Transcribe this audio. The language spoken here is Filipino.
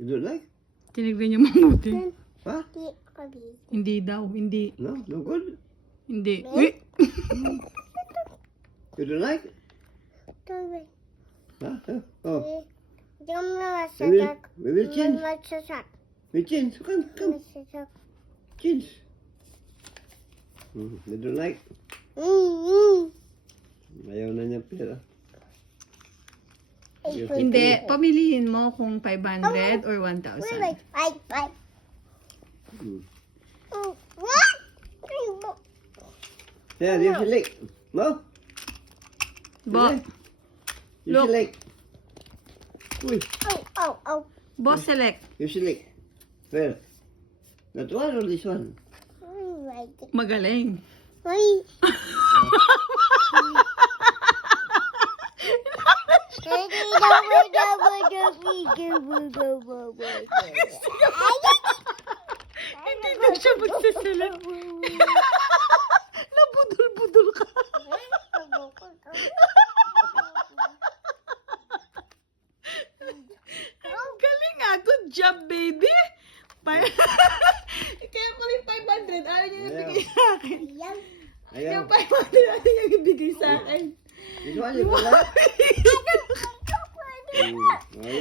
You don't like? Tinignan niya mabuti. Huh? Hindi daw, hindi. No? No good? Hindi. Uy! You don't like? Huh? Oh. We will change. We change. Come. Change. You don't like? Ayaw na niya pera. Hindi. Pamiliin mo kung 500 or 1,000. Yeah, you select. No? Bo, You Look. select. Uy, boss select. you select. Where? That one or this one? Magaling. Hindi na siya magsaselect. Nabudol-budol ka. Ang galing ah. Good job, baby. Kaya pala yung 500. Ano niya ibigay sa akin? Ayaw. Yung 500, ano niya ibigay sa akin? This one you don't like? Ayaw.